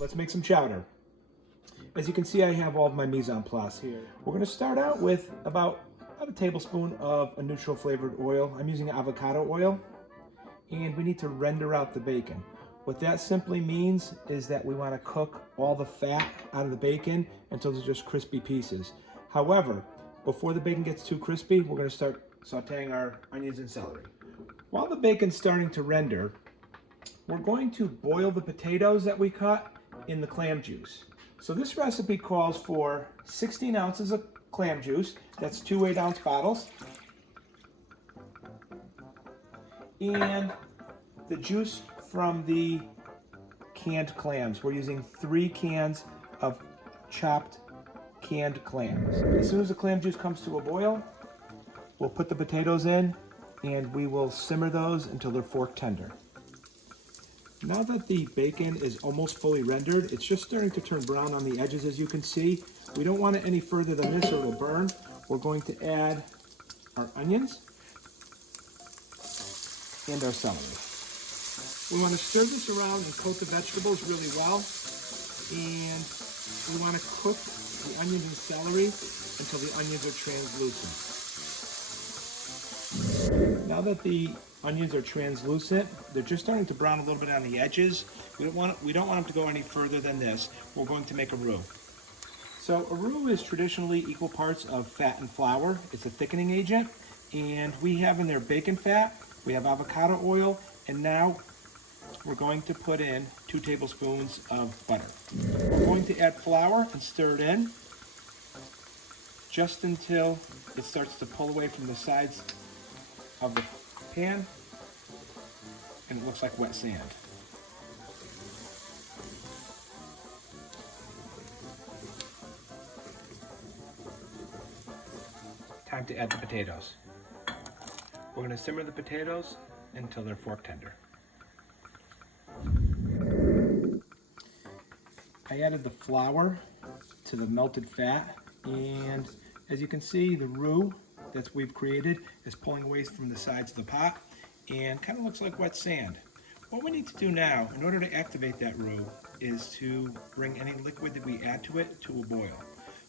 let's make some chowder. As you can see, I have all of my mise en place here. We're going to start out with about a tablespoon of a neutral flavored oil. I'm using avocado oil, and we need to render out the bacon. What that simply means is that we want to cook all the fat out of the bacon until there's just crispy pieces. However, before the bacon gets too crispy, we're going to start sauteing our onions and celery. While the bacon's starting to render, we're going to boil the potatoes that we cut in the clam juice. So this recipe calls for 16 ounces of clam juice. That's 2 8-ounce bottles. And the juice from the canned clams. We're using 3 cans of chopped canned clams. As soon as the clam juice comes to a boil, we'll put the potatoes in and we will simmer those until they're fork tender. Now that the bacon is almost fully rendered, it's just starting to turn brown on the edges, as you can see. We don't want it any further than this or it'll burn. We're going to add our onions and our celery. We want to stir this around and coat the vegetables really well. And we want to cook the onions and celery until the onions are translucent. Now that the onions are translucent, they're just starting to brown a little bit on the edges. We don't want them to go any further than this. We're going to make a roux. So a roux is traditionally equal parts of fat and flour. It's a thickening agent, and we have in there bacon fat, we have avocado oil, and now we're going to put in 2 tablespoons of butter. We're going to add flour and stir it in just until it starts to pull away from the sides of the pan and it looks like wet sand. Time to add the potatoes. We're going to simmer the potatoes until they're fork tender. I added the flour to the melted fat, and as you can see, the roux that we've created is pulling away from the sides of the pot and kind of looks like wet sand. What we need to do now in order to activate that roux is to bring any liquid that we add to it to a boil.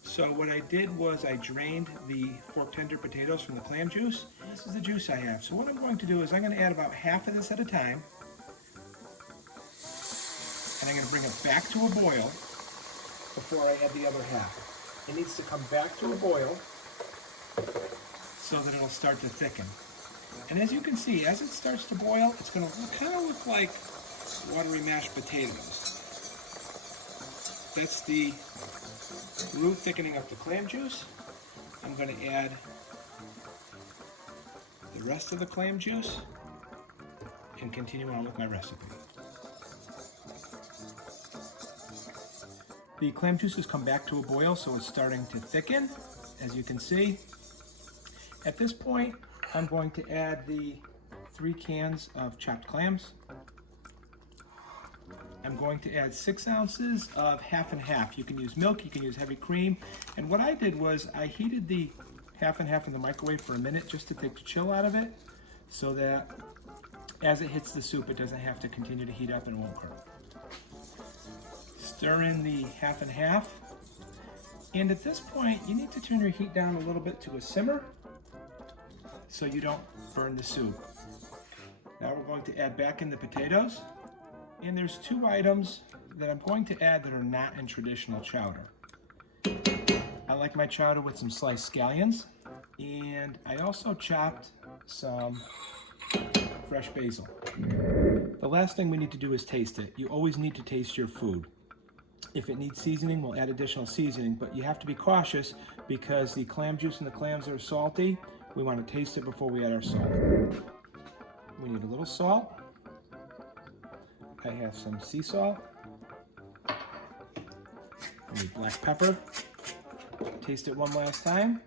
So what I did was I drained the fork tender potatoes from the clam juice. This is the juice I have. So what I'm going to do is I'm going to add about half of this at a time, and I'm going to bring it back to a boil before I add the other half. It needs to come back to a boil so that it'll start to thicken. And as you can see, as it starts to boil, it's going to kind of look like watery mashed potatoes. That's the roux thickening up the clam juice. I'm going to add the rest of the clam juice and continue on with my recipe. The clam juice has come back to a boil, so it's starting to thicken, as you can see. At this point, I'm going to add the 3 cans of chopped clams. I'm going to add 6 ounces of half and half. You can use milk, you can use heavy cream. And what I did was I heated the half and half in the microwave for a minute just to take the chill out of it, so that as it hits the soup, it doesn't have to continue to heat up and it won't curdle. Stir in the half and half. And at this point, you need to turn your heat down a little bit to a simmer so you don't burn the soup. Now we're going to add back in the potatoes. And there's 2 items that I'm going to add that are not in traditional chowder. I like my chowder with some sliced scallions, and I also chopped some fresh basil. The last thing we need to do is taste it. You always need to taste your food. If it needs seasoning, we'll add additional seasoning, but you have to be cautious because the clam juice and the clams are salty. We want to taste it before we add our salt. We need a little salt. I have some sea salt. I need black pepper. Taste it one last time.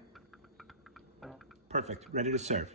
Perfect, ready to serve.